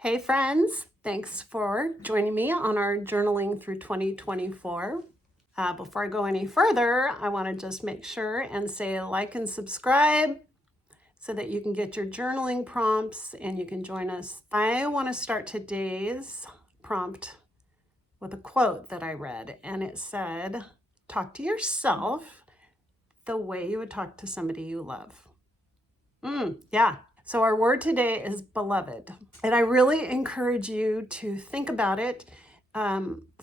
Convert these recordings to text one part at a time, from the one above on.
Hey friends, thanks for joining me on our journaling through 2024. Before I go any further, I want to just make sure and say like and subscribe so that you can get your journaling prompts and you can join us. I want to start today's prompt with a quote that I read, and it said, talk to yourself the way you would talk to somebody you love. Yeah. So our word today is beloved. And I really encourage you to think about it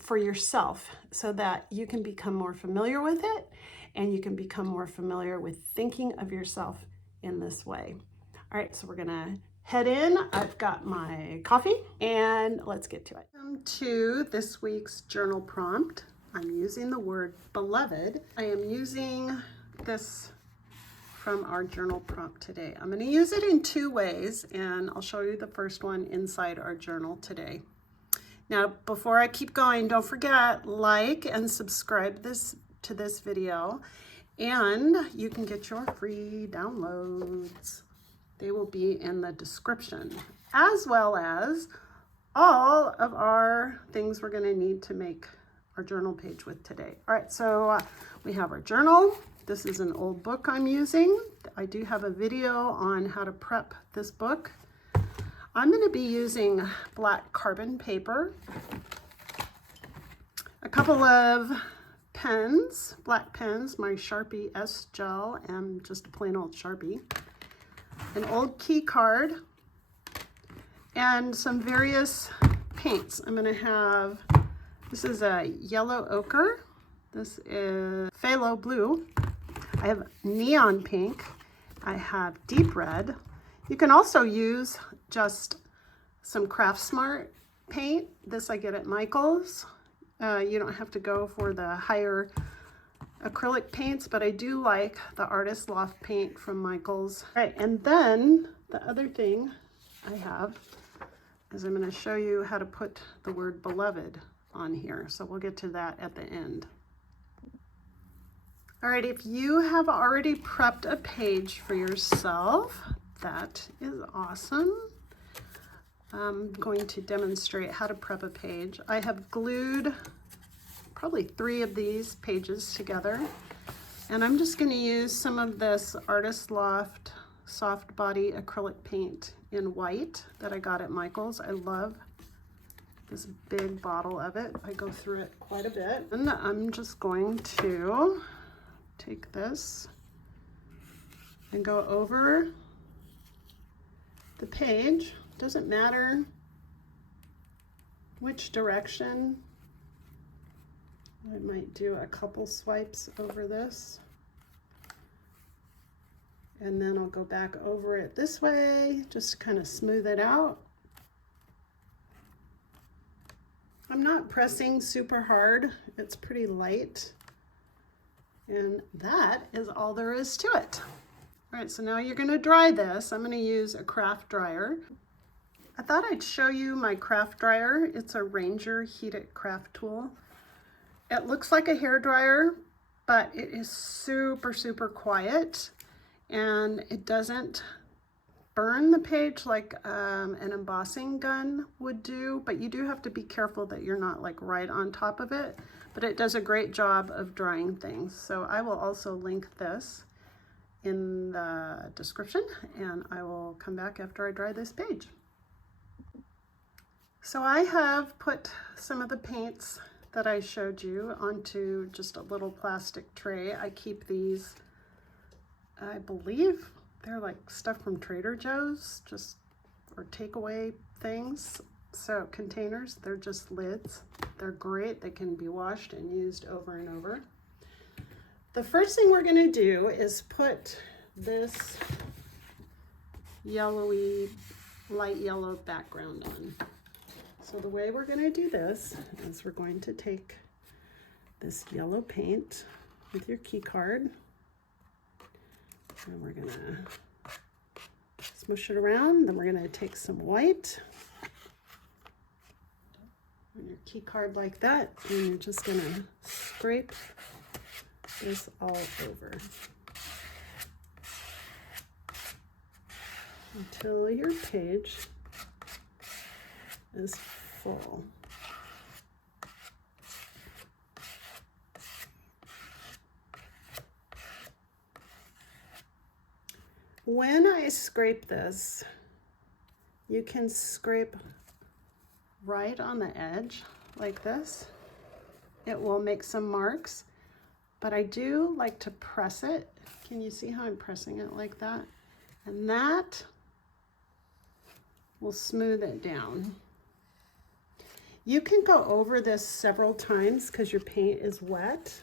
for yourself so that you can become more familiar with it and you can become more familiar with thinking of yourself in this way. All right, so we're gonna head in. I've got my coffee and let's get to it. Welcome to this week's journal prompt. I'm using the word beloved. I am using this from our journal prompt today. I'm going to use it in two ways, and I'll show you the first one inside our journal today. Now, before I keep going, don't forget, like and subscribe to this video, and you can get your free downloads. They will be in the description, as well as all of our things we're going to need to make our journal page with today. All right, so we have our journal. This is an old book I'm using. I do have a video on how to prep this book. I'm going to be using black carbon paper, a couple of pens, black pens, my Sharpie S gel, and just a plain old Sharpie, an old key card, and some various paints. I'm going to have, this is a yellow ochre. This is phthalo blue. I have neon pink. I have deep red. You can also use just some Craft Smart paint. This I get at Michael's. You don't have to go for the higher acrylic paints, but I do like the Artist Loft paint from Michael's. All right, and then the other thing I have is I'm going to show you how to put the word beloved on here. So we'll get to that at the end. All right, if you have already prepped a page for yourself, that is awesome. I'm going to demonstrate how to prep a page. I have glued probably 3 of these pages together, and I'm just going to use some of this Artist Loft soft body acrylic paint in white that I got at Michael's. I love this big bottle of it. I go through it quite a bit. And I'm just going to take this and go over the page. Doesn't matter which direction. I might do a couple swipes over this, and then I'll go back over it this way just to kind of smooth it out. I'm not pressing super hard. It's pretty light. And that is all there is to it. All right, so now you're going to dry this. I'm going to use a craft dryer. I thought I'd show you my craft dryer. It's a Ranger heated craft tool. It looks like a hair dryer, but it is super, super quiet, and it doesn't burn the page like an embossing gun would do, but you do have to be careful that you're not like right on top of it. But it does a great job of drying things. So I will also link this in the description, and I will come back after I dry this page. So I have put some of the paints that I showed you onto just a little plastic tray. I keep these, I believe they're like stuff from Trader Joe's, just or takeaway things. So containers, they're just lids. They're great. They can be washed and used over and over. The first thing we're going to do is put this yellowy, light yellow background on. So the way we're going to do this is we're going to take this yellow paint with your key card, and we're going to smush it around. Then we're going to take some white on your key card like that, and you're just going to scrape this all over until your page is full. When I scrape this, you can scrape right on the edge like this. It will make some marks, but I do like to press it. Can you see how I'm pressing it like that? And that will smooth it down. You can go over this several times because your paint is wet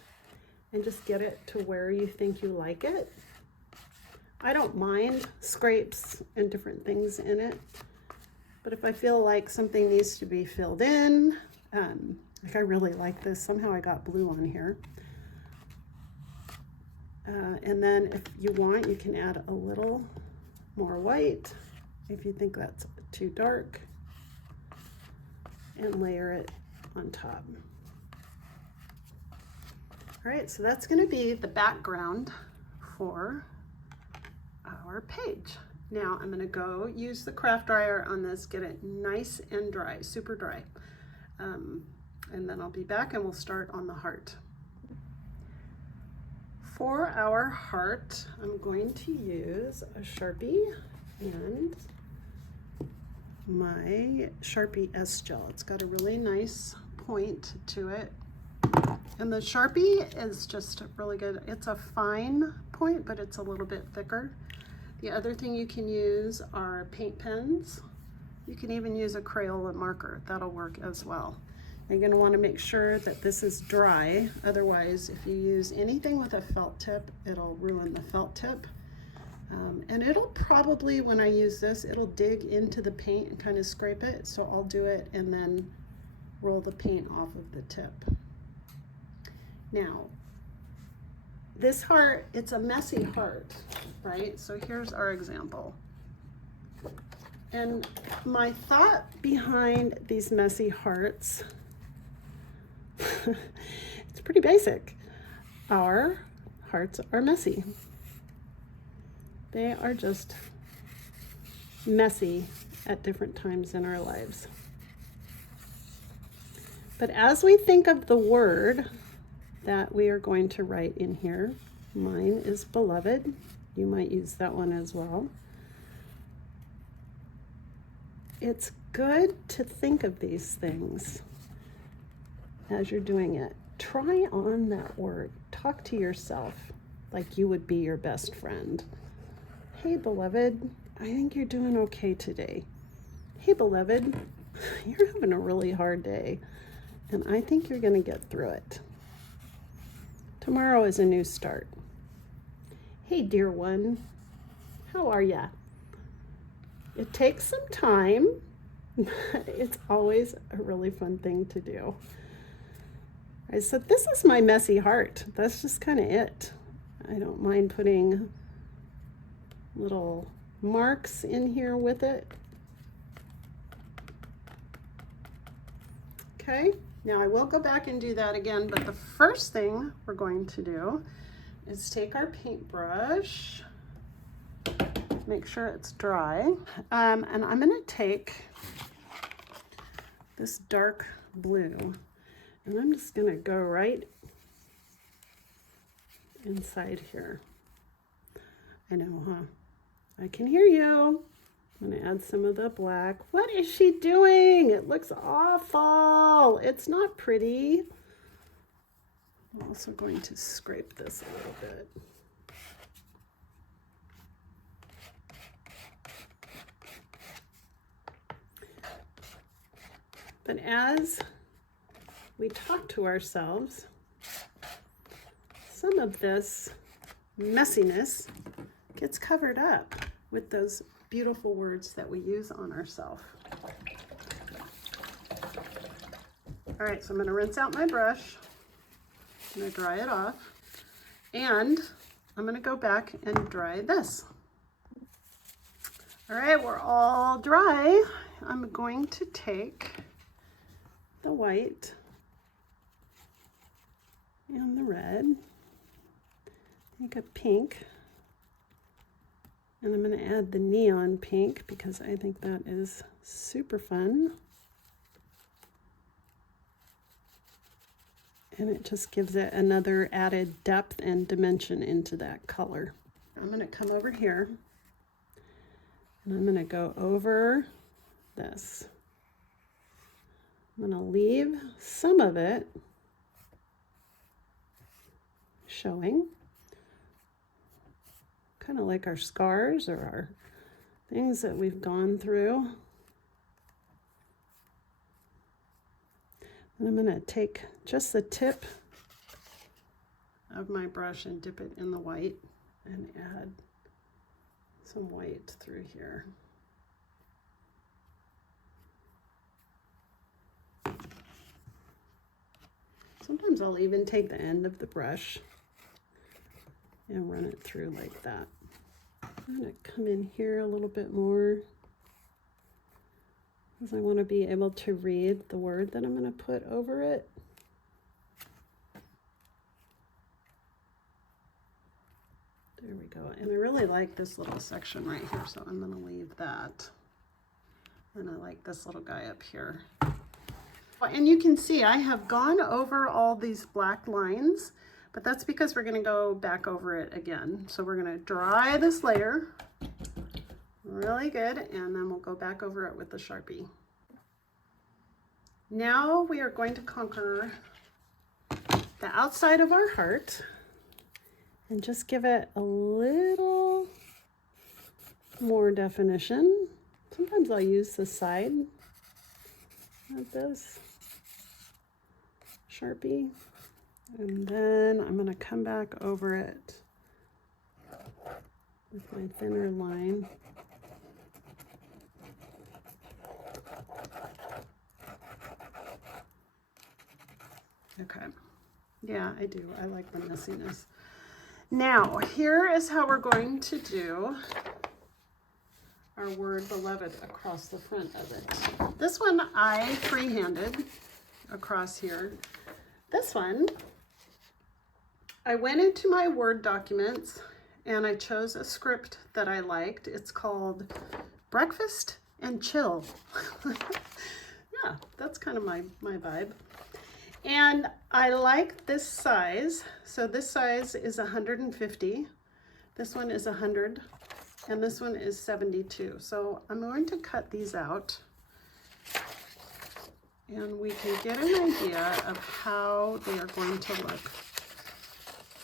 and just get it to where you think you like it. I don't mind scrapes and different things in it, but if I feel like something needs to be filled in, like I really like this, somehow I got blue on here. And then if you want, you can add a little more white if you think that's too dark, and layer it on top. All right, so that's going to be the background for our page. Now I'm going to go use the craft dryer on this, get it nice and dry, super dry. And then I'll be back and we'll start on the heart. For our heart, I'm going to use a Sharpie and my Sharpie S gel. It's got a really nice point to it. And the Sharpie is just really good. It's a fine point, but it's a little bit thicker. The other thing you can use are paint pens. You can even use a Crayola marker. That'll work as well. You're going to want to make sure that this is dry. Otherwise, if you use anything with a felt tip, it'll ruin the felt tip. And it'll probably, when I use this, it'll dig into the paint and kind of scrape it. So I'll do it and then roll the paint off of the tip. Now, this heart, it's a messy heart, right? So here's our example. And my thought behind these messy hearts, it's pretty basic. Our hearts are messy. They are just messy at different times in our lives. But as we think of the word that we are going to write in here, mine is beloved. You might use that one as well. It's good to think of these things as you're doing it. Try on that word. Talk to yourself like you would be your best friend. Hey, beloved, I think you're doing okay today. Hey, beloved, you're having a really hard day, and I think you're going to get through it. Tomorrow is a new start. Hey, dear one, how are ya? It takes some time, but it's always a really fun thing to do. I said, this is my messy heart. That's just kind of it. I don't mind putting little marks in here with it. Okay, now I will go back and do that again, but the first thing we're going to do is take our paintbrush, make sure it's dry, and I'm going to take this dark blue, and I'm just going to go right inside here. I know, huh? I can hear you. I'm going to add some of the black. What is she doing? It looks awful. It's not pretty. I'm also going to scrape this a little bit. But as we talk to ourselves, some of this messiness gets covered up with those beautiful words that we use on ourselves. All right, so I'm going to rinse out my brush. I'm going to dry it off, and I'm going to go back and dry this. All right, we're all dry. I'm going to take the white and the red, take a pink, and I'm going to add the neon pink because I think that is super fun. And it just gives it another added depth and dimension into that color. I'm going to come over here and I'm going to go over this. I'm going to leave some of it showing, kind of like our scars or our things that we've gone through. And I'm going to take just the tip of my brush and dip it in the white and add some white through here. Sometimes I'll even take the end of the brush and run it through like that. I'm going to come in here a little bit more because I want to be able to read the word that I'm going to put over it. There we go. And I really like this little section right here, so I'm going to leave that. And I like this little guy up here. And you can see I have gone over all these black lines, but that's because we're going to go back over it again. So we're going to dry this layer really good, and then we'll go back over it with the Sharpie. Now we are going to conquer the outside of our heart and just give it a little more definition. Sometimes I'll use the side of this Sharpie, and then I'm going to come back over it with my thinner line. Okay, yeah, I do. I like the messiness. Now, here is how we're going to do our word beloved across the front of it. This one I freehanded across here. This one, I went into my Word documents and I chose a script that I liked. It's called Breakfast and Chill. Yeah, that's kind of my vibe. And I like this size. So this size is 150. This one is 100. And this one is 72. So I'm going to cut these out and we can get an idea of how they are going to look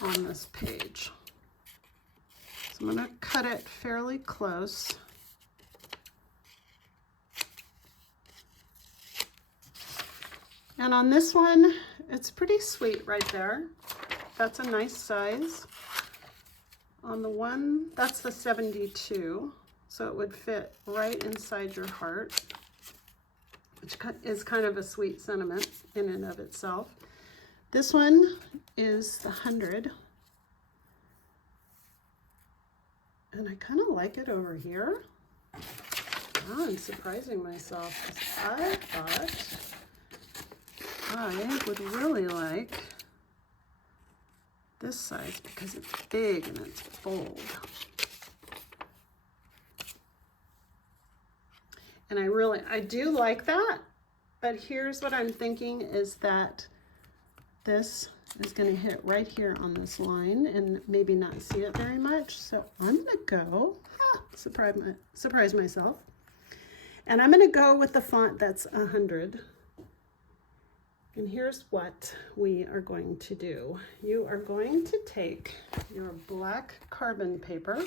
on this page. So I'm going to cut it fairly close. And on this one, it's pretty sweet right there. That's a nice size. On the one, that's the 72, so it would fit right inside your heart, which is kind of a sweet sentiment in and of itself. This one is the 100, and I kind of like it over here. Oh, I'm surprising myself, because I thought I would really like this size because it's big and it's bold. And I do like that, but here's what I'm thinking is that this is going to hit right here on this line and maybe not see it very much. So I'm going to go, surprise myself. And I'm going to go with the font that's 100. And here's what we are going to do. You are going to take your black carbon paper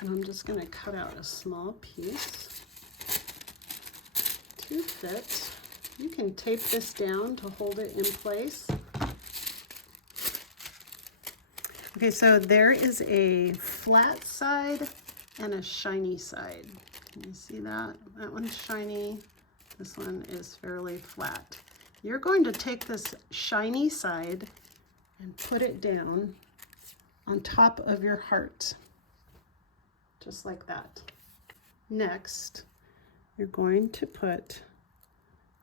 and I'm just going to cut out a small piece to fit. You can tape this down to hold it in place. Okay, so there is a flat side and a shiny side. Can you see that? That one's shiny. This one is fairly flat. You're going to take this shiny side and put it down on top of your heart, just like that. Next, you're going to put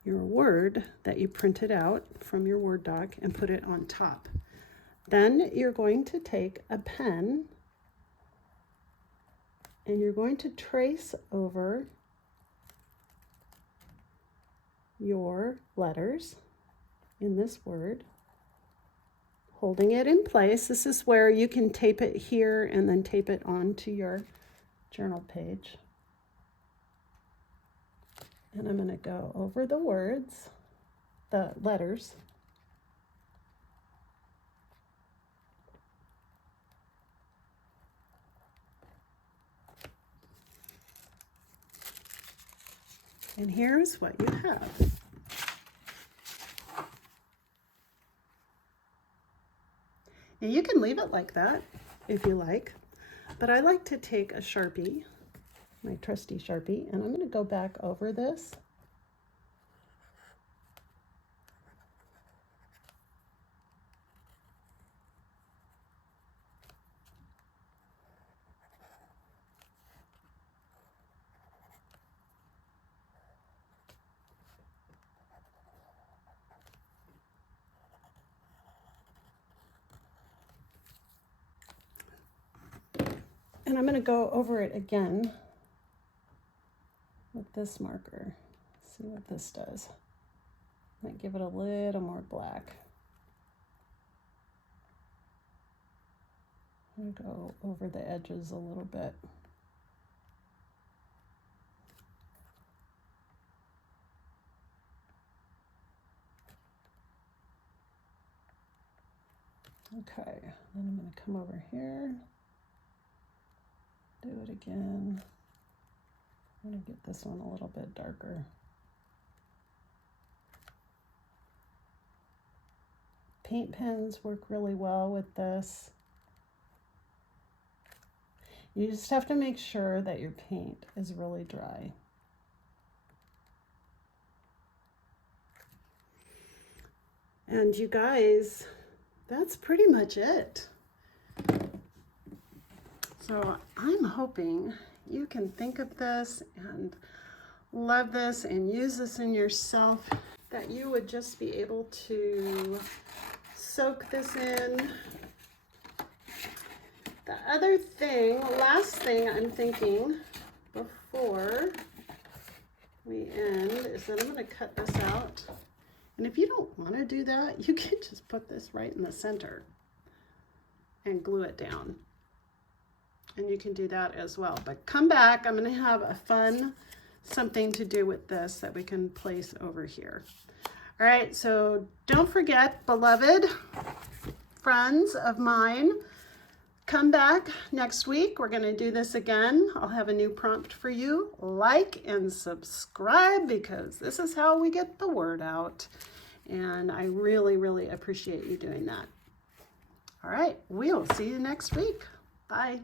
your word that you printed out from your Word doc and put it on top. Then you're going to take a pen and you're going to trace over your letters in this word, holding it in place. This is where you can tape it here and then tape it onto your journal page. And I'm going to go over the words, the letters. And here's what you have. And you can leave it like that if you like, but I like to take a Sharpie, my trusty Sharpie, and I'm going to go back over this. And I'm going to go over it again with this marker. See what this does. Might give it a little more black. I'm going to go over the edges a little bit. Okay, then I'm going to come over here. Do it again. I'm going to get this one a little bit darker. Paint pens work really well with this. You just have to make sure that your paint is really dry. And you guys, that's pretty much it. So I'm hoping you can think of this and love this and use this in yourself, that you would just be able to soak this in. The other thing, last thing I'm thinking before we end is that I'm going to cut this out. And if you don't want to do that, you can just put this right in the center and glue it down. And you can do that as well. But come back, I'm going to have a fun something to do with this that we can place over here. All right, so don't forget, beloved friends of mine, come back next week. We're going to do this again. I'll have a new prompt for you. Like and subscribe, because this is how we get the word out. And I really, really appreciate you doing that. All right, we'll see you next week. Bye.